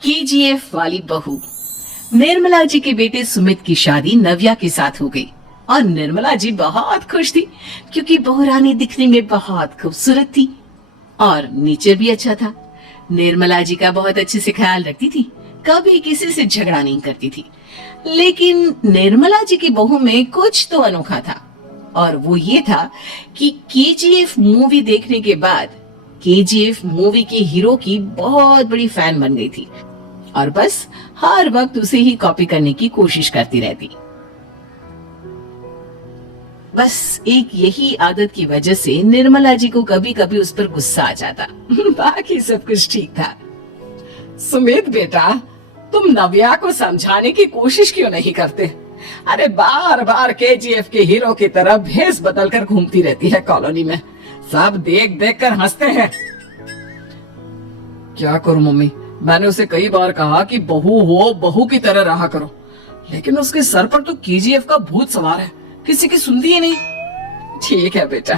KGF वाली बहू। निर्मला जी के बेटे सुमित की शादी नव्या के साथ हो गई और निर्मला जी बहुत खुश थी क्योंकि बहू रानी दिखने में बहुत खूबसूरत थी और नेचर भी अच्छा था। निर्मला जी का बहुत अच्छे से ख्याल रखती थी, कभी किसी से झगड़ा नहीं करती थी। लेकिन निर्मला जी की बहू में कुछ तो अनोखा था और वो ये था कि केजीएफ मूवी देखने के बाद केजीएफ मूवी के हीरो की बहुत बड़ी फैन बन गई थी और बस हर वक्त उसे ही कॉपी करने की कोशिश करती रहती। बस एक यही आदत की वजह से निर्मला जी को कभी कभी उस पर गुस्सा आ जाता। बाकी सब कुछ ठीक था। सुमित बेटा, तुम नव्या को समझाने की कोशिश क्यों नहीं करते? अरे बार बार केजीएफ के हीरो की तरह भेस बदलकर घूमती रहती है कॉलोनी में, सब देख देख कर हंसते हैं। क्या करूं मम्मी, मैंने उसे कई बार कहा कि बहू हो, बहू की तरह रहा करो, लेकिन उसके सर पर तो केजीएफ का भूत सवार है, किसी की सुनती ही नहीं। ठीक है बेटा,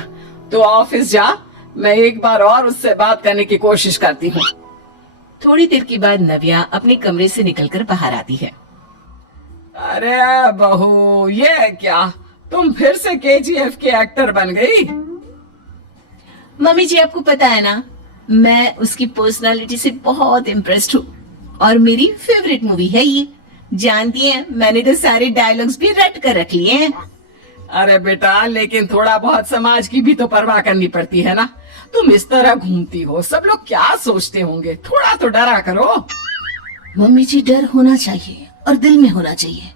तो ऑफिस जा, मैं एक बार और उससे बात करने की कोशिश करती हूँ। थोड़ी देर के बाद नव्या अपने कमरे से निकलकर बाहर आती है। अरे बहू, ये क्या, तुम फिर से केजीएफ के एक्टर बन गई? मम्मी जी, आपको पता है ना, मैं उसकी पर्सनालिटी से बहुत इम्प्रेस्ड हूँ और मेरी फेवरेट मूवी है ये। जानती हैं, मैंने तो सारे डायलॉग्स भी रट कर रख लिए हैं। अरे बेटा, लेकिन थोड़ा बहुत समाज की भी तो परवाह करनी पड़ती है ना। तुम इस तरह घूमती हो, सब लोग क्या सोचते होंगे, थोड़ा तो डरा करो। मम्मी जी, डर होना चाहिए और दिल में होना चाहिए,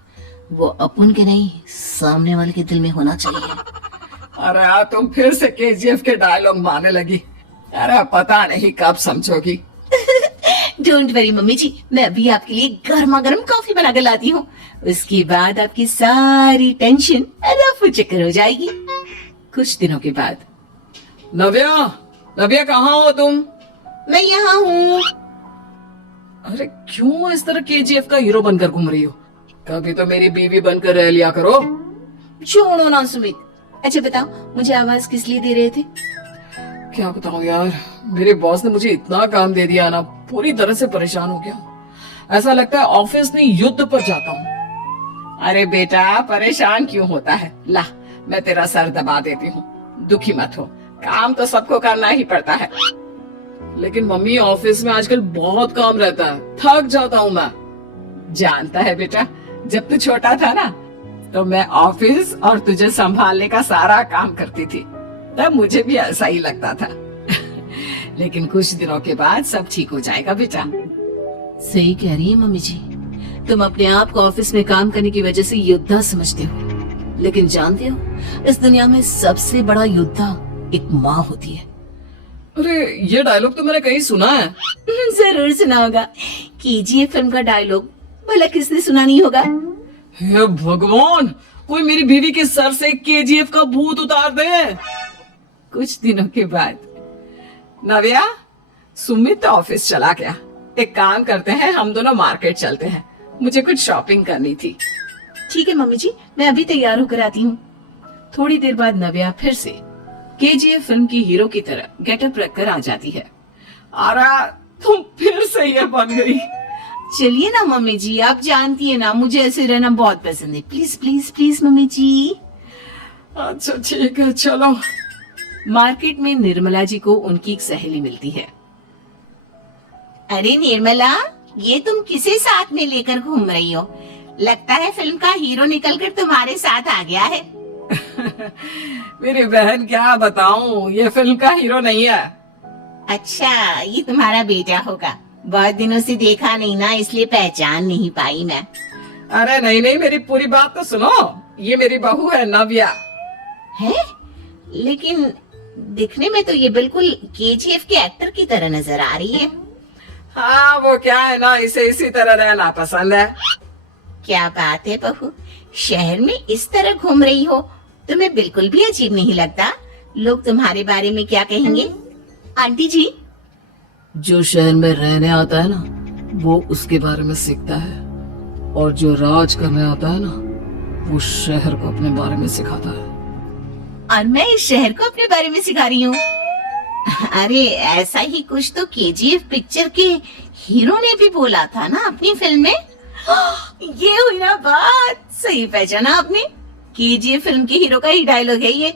वो अपन के नहीं, सामने वाले के दिल में होना चाहिए। अरे तुम फिर से केजीएफ के डायलॉग मारने लगी। अरे पता नहीं कब समझोगी। डोंट वरी मम्मी जी, मैं अभी आपके लिए गर्मा गर्म कॉफी बना कर लाती हूँ, उसके बाद आपकी सारी टेंशन रफू चक्कर हो जाएगी। कुछ दिनों के बाद। नव्या, नव्या कहाँ हो तुम? मैं यहाँ हूँ। अरे क्यों इस तरह केजीएफ का हीरो बनकर घूम रही हो? कभी तो मेरी बीवी बनकर रह लिया करो। छोड़ो ना सुमित। अच्छा बताओ, मुझे आवाज किस लिए दे रहे थे? क्या बताऊं यार, मेरे बॉस ने मुझे इतना काम दे दिया ना, पूरी तरह से परेशान हो गया। ऐसा लगता है ऑफिस में युद्ध पर जाता हूँ। अरे बेटा, परेशान क्यों होता है? ला, मैं तेरा सर दबा देती हूँ, दुखी मत हो, काम तो सबको करना ही पड़ता है। लेकिन मम्मी, ऑफिस में आजकल बहुत काम रहता है, थक जाता हूँ मैं। जानता है बेटा, जब तू छोटा था ना, तो मैं ऑफिस और तुझे संभालने का सारा काम करती थी, तब मुझे भी ऐसा ही लगता था। लेकिन कुछ दिनों के बाद सब ठीक हो जाएगा बेटा। सही कह रही है मम्मी जी, तुम अपने आप को ऑफिस में काम करने की वजह से योद्धा समझते हो, लेकिन जानते हो, इस दुनिया में सबसे बड़ा योद्धा एक माँ होती है। अरे ये डायलॉग तो मैंने कहीं सुना है। जरूर सुना होगा, केजीएफ फिल्म का डायलॉग, भला किसने सुना नहीं होगा? हे भगवान, कोई मेरी बीवी के सर से केजीएफ का भूत उतार दे। कुछ दिनों के बाद। नव्या, सुमित ऑफिस चला गया, एक काम करते हैं, हम दोनों मार्केट चलते हैं, मुझे कुछ शॉपिंग करनी थी। ठीक है मम्मी जी, मैं अभी तैयार होकर आती हूँ। थोड़ी देर बाद नव्या फिर से केजीएफ फिल्म की हीरो की तरह गेटअप रखकर आ जाती है। अरे तुम फिर से ये बन गई। चलिए ना मम्मी जी, आप जानती है ना, मुझे ऐसे रहना बहुत पसंद है। प्लीज प्लीज प्लीज मम्मी जी। अच्छा ठीक है, चलो। मार्केट में निर्मला जी को उनकी एक सहेली मिलती है। अरे निर्मला, ये तुम किसे साथ में लेकर घूम रही हो? लगता है फिल्म का हीरो निकलकर तुम्हारे साथ आ गया है। मेरी बहन, क्या बताऊं, ये फिल्म का हीरो नहीं है। अच्छा, ये तुम्हारा बेटा होगा, बहुत दिनों से देखा नहीं ना, इसलिए पहचान नहीं पाई मैं। अरे नहीं नहीं, मेरी पूरी बात तो सुनो, ये मेरी बहू है नव्या। है? लेकिन दिखने में तो ये बिल्कुल केजीएफ के एक्टर की तरह नजर आ रही है। हाँ, वो क्या है ना, इसे इसी तरह रहना पसंद है। क्या बात है बहू, शहर में इस तरह घूम रही हो, तुम्हें बिल्कुल भी अजीब नहीं लगता? लोग तुम्हारे बारे में क्या कहेंगे? आंटी जी, जो शहर में रहने आता है ना, वो उसके बारे में सीखता है, और जो राज करने आता है ना, वो शहर को अपने बारे में सिखाता है। और मैं इस शहर को अपने बारे में सिखा रही हूँ। अरे ऐसा ही कुछ तो केजीएफ पिक्चर के हीरो ने भी बोला था ना अपनी फिल्म में। ये हुई ना बात, सही पहचाना आपने, केजीएफ फिल्म के हीरो का ही डायलॉग है ये।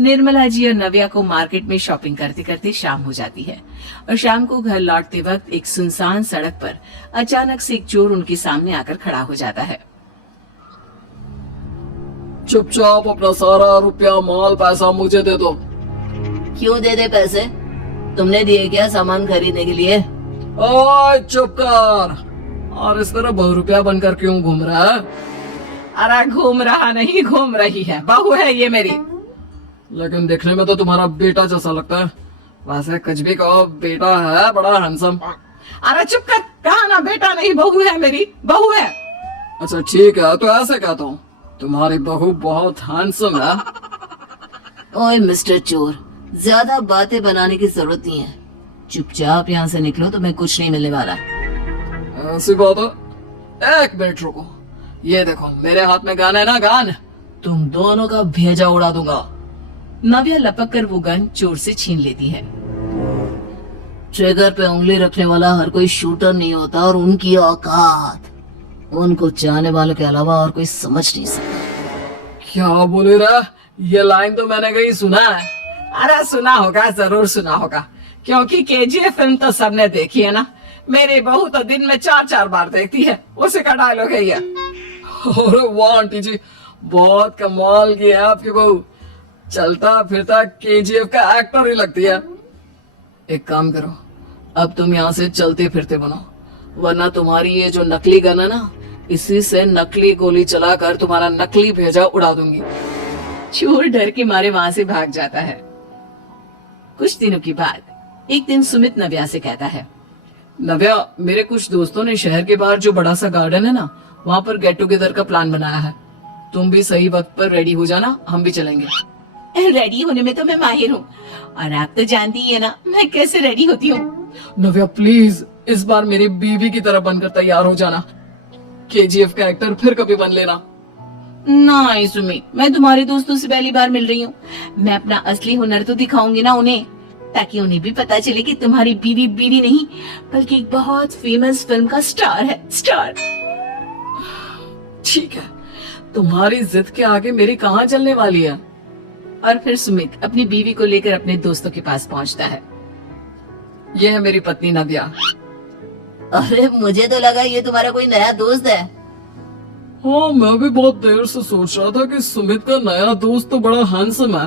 निर्मला जी और नव्या को मार्केट में शॉपिंग करते करते शाम हो जाती है और शाम को घर लौटते वक्त एक सुनसान सड़क पर अचानक से एक चोर उनके सामने आकर खड़ा हो जाता है। चुपचाप अपना सारा रुपया माल पैसा मुझे दे दो। क्यों दे दे पैसे, तुमने दिए क्या सामान खरीदने के लिए? ओए चुप कर, और इस तरह बहुरुपया बनकर क्यों घूम रहा है? अरे घूम रहा नहीं, घूम रही है, बहू है ये मेरी। लेकिन देखने में तो तुम्हारा बेटा जैसा लगता है। वैसे कुछ भी कहो, बेटा है बड़ा हैंडसम। अरे चुप कर, कहा ना बेटा नहीं बहू है मेरी, बहू है। अच्छा ठीक है, तो ऐसे कहता हूँ, तुम्हारी बहू बहुत हैंडसम है। ओए मिस्टर चोर, ज्यादा बातें बनाने की जरूरत नहीं है, चुपचाप यहाँ से निकलो, तुम्हें कुछ नहीं मिलने वाला। ऐसी बात है, एक मिनट रुको, ये देखो मेरे हाथ में गन है ना, गन, तुम दोनों का भेजा उड़ा दूंगा। नव्या लपक कर वो गन चोर से छीन लेती है। ट्रिगर पे उंगली रखने वाला हर कोई शूटर नहीं होता, और उनकी औकात उनको चाहने वालों के अलावा और कोई समझ नहीं सकता। क्या बोले रहा? ये लाइन तो मैंने कहीं सुना है। अरे सुना होगा, जरूर सुना होगा, क्योंकि केजीएफ फिल्म तो सबने देखी है ना। मेरी बहू तो दिन में 4-4 बार देखती है, उसी का डायलॉग है ये। अरे वाह आंटी जी, बहुत कमाल की है आपकी बहू, चलता फिरता केजीएफ का एक्टर ही लगती है। एक काम करो, अब तुम यहाँ से चलते फिरते बनो, वरना तुम्हारी ये जो नकली गन है ना, इसी से नकली गोली चलाकर तुम्हारा नकली भेजा उड़ा दूंगी। चोर डर के मारे वहां से भाग जाता है। कुछ दिनों के बाद एक दिन सुमित नव्या से कहता है, नव्या, मेरे कुछ दोस्तों ने शहर के बाहर जो बड़ा सा गार्डन है ना, वहाँ पर गेट टुगेदर का प्लान बनाया है। तुम भी सही वक्त पर रेडी हो जाना, हम भी चलेंगे। रेडी होने में तो मैं माहिर हूँ, और आप तो जानती ही है ना मैं कैसे रेडी होती हूँ। नव्या प्लीज, इस बार मेरी बीवी की तरह बनकर तैयार हो जाना। केजीएफ का एक्टर फिर कभी बन लेना। नहीं सुमित, मैं तुम्हारे दोस्तों से पहली बार मिल रही हूँ, मैं अपना असली हुनर तो दिखाऊंगी ना उन्हें, ताकि उन्हें भी पता चले कि तुम्हारी बीवी बीवी नहीं बल्कि एक बहुत फेमस फिल्म का स्टार है, स्टार। ठीक है, तुम्हारी जिद के आगे मेरी कहाँ चलने वाली है। और फिर सुमित अपनी बीवी को लेकर अपने दोस्तों के पास पहुँचता है। ये है मेरी पत्नी नव्या। अरे मुझे तो लगा ये तुम्हारा कोई नया दोस्त है। हाँ, मैं भी बहुत देर से सोच रहा था कि सुमित का नया दोस्त तो बड़ा हैंडसम है।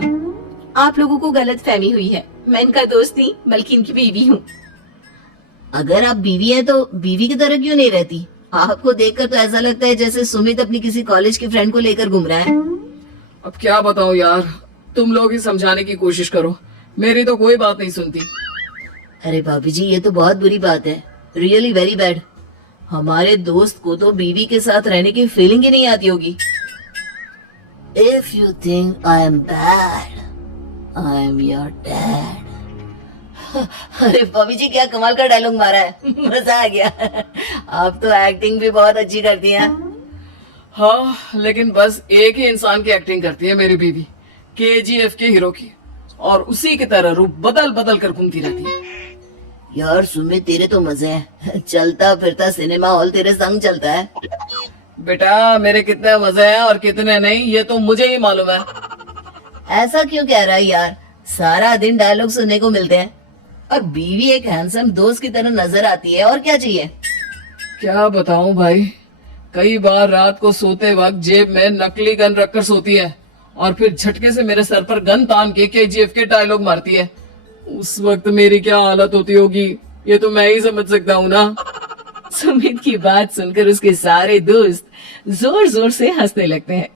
आप लोगों को गलत फहमी हुई है, मैं इनका दोस्त नहीं बल्कि इनकी बीवी हूँ। अगर आप बीवी है तो बीवी की तरह क्यों नहीं रहती? आपको देखकर तो ऐसा लगता है जैसे सुमित अपनी किसी कॉलेज की फ्रेंड को लेकर घूम रहा है। अब क्या बताऊं यार, तुम लोग ही समझाने की कोशिश करो, मेरी तो कोई बात नहीं सुनती। अरे भाभी जी, ये तो बहुत बुरी बात है, रियली वेरी बैड। हमारे दोस्त को तो बीवी के साथ रहने की फीलिंग ही नहीं आती होगी। If you think I am bad, I am your dad. अरे भाभी जी, क्या कमाल का डायलॉग मारा है, मजा आ गया। आप तो एक्टिंग भी बहुत अच्छी करती हैं। हाँ, लेकिन बस एक ही इंसान की एक्टिंग करती है मेरी बीवी, केजीएफ के हीरो की, और उसी की तरह रूप बदल बदल कर घूमती रहती है। यार सुमित, तेरे तो मजे हैं, चलता फिरता सिनेमा हॉल तेरे संग चलता है। बेटा, मेरे कितने मजे हैं और कितने नहीं ये तो मुझे ही मालूम है। ऐसा क्यों कह रहा है यार, सारा दिन डायलॉग सुनने को मिलते हैं, और बीवी एक हैंडसम दोस्त की तरह नजर आती है, और क्या चाहिए। क्या बताऊं भाई, कई बार रात को सोते वक्त जेब में नकली गन रखकर सोती है और फिर झटके से मेरे सर पर गन तान के केजीएफ के डायलॉग मारती है। उस वक्त मेरी क्या हालत होती होगी ये तो मैं ही समझ सकता हूँ ना। सुमित की बात सुनकर उसके सारे दोस्त जोर जोर से हंसने लगते हैं।